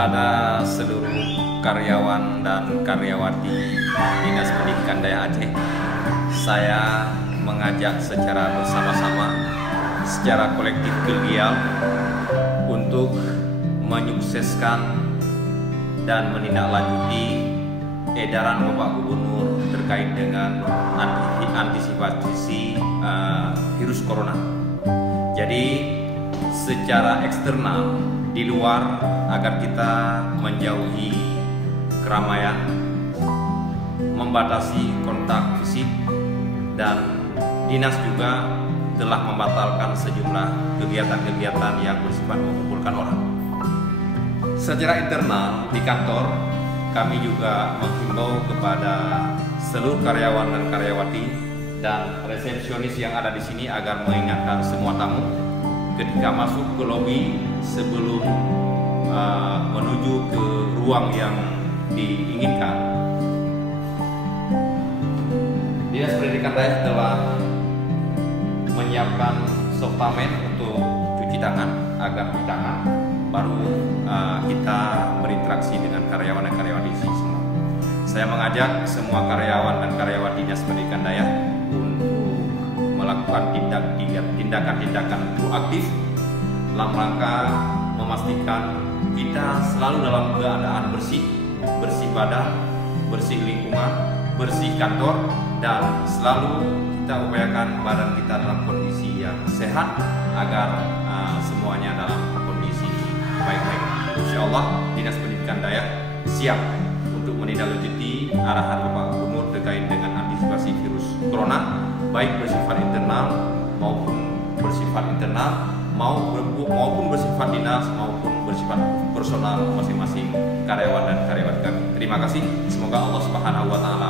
kepada seluruh karyawan dan karyawati Dinas Pendidikan Daya Aceh, saya mengajak secara bersama-sama, secara kolektif kolegial untuk menyukseskan dan menindaklanjuti edaran Bapak Gubernur terkait dengan antisipasi virus corona. Jadi secara eksternal di luar agar kita menjauhi keramaian, membatasi kontak fisik, dan dinas juga telah membatalkan sejumlah kegiatan-kegiatan yang bersifat mengumpulkan orang. Secara internal di kantor, kami juga menghimbau kepada seluruh karyawan dan karyawati dan resepsionis yang ada di sini agar mengingatkan semua tamu ketika masuk ke lobi sebelum menuju ke ruang yang diinginkan. Dinas Pendidikan Daya telah menyiapkan softamen untuk cuci tangan agar cuci tangan baru kita berinteraksi dengan karyawan dan karyawati di sini semua. Saya mengajak semua karyawan dan karyawati Dinas Pendidikan Daya untuk melakukan tindakan-tindakan proaktif dalam rangka memastikan kita selalu dalam keadaan bersih badan, bersih lingkungan, bersih kantor, dan selalu kita upayakan badan kita dalam kondisi yang sehat agar semuanya dalam kondisi baik-baik. Insya Allah Dinas Pendidikan Daya siap untuk menindaklanjuti arahan Bapak Gubernur terkait dengan antisipasi virus corona, baik bersifat internal maupun bersifat dinas maupun bersifat personal masing-masing karyawan dan karyawati kami. Terima kasih. Semoga Allah Subhanahu wa Ta'ala